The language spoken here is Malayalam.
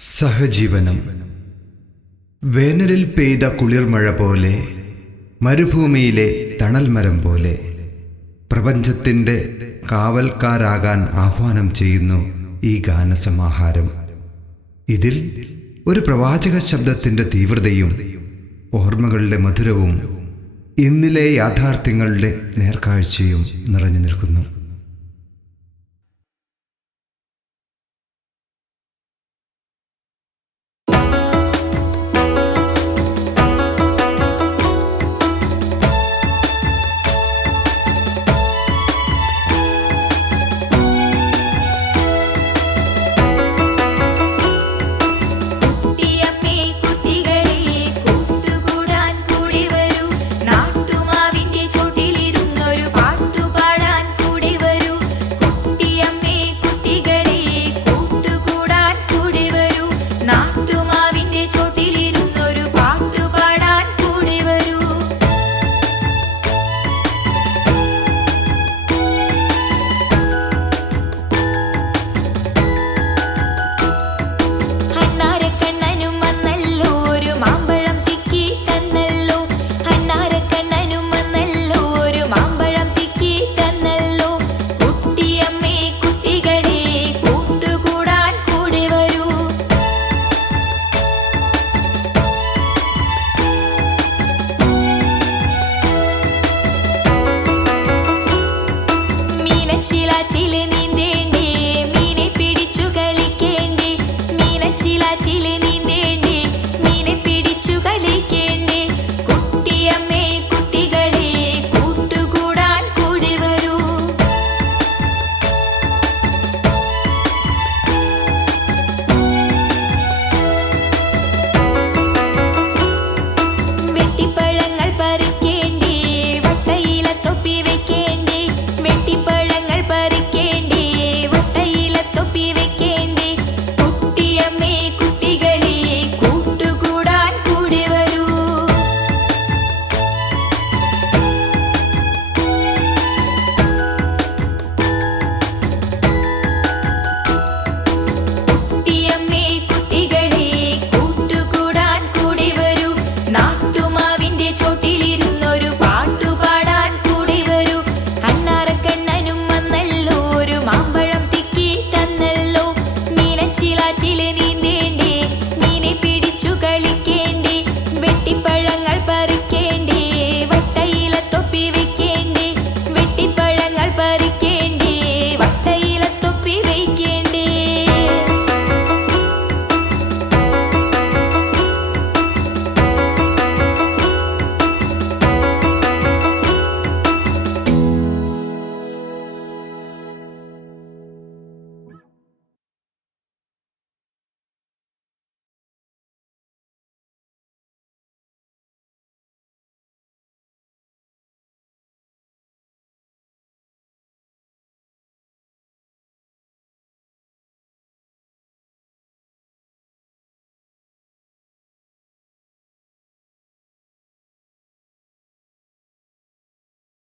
സഹജീവനം. വേനലിൽ പെയ്ത കുളിർമഴ പോലെ മരുഭൂമിയിലെ തണൽമരം പോലെ പ്രപഞ്ചത്തിന്റെ കാവൽക്കാരാകാൻ ആഹ്വാനം ചെയ്യുന്നു ഈ ഗാനസമാഹാരം. ഇതിൽ ഒരു പ്രവാചക ശബ്ദത്തിന്റെ തീവ്രതയും ഓർമ്മകളുടെ മധുരവും ഇന്നിലെ യാഥാർത്ഥ്യങ്ങളുടെ നേർക്കാഴ്ചയും നിറഞ്ഞു നിൽക്കുന്നു.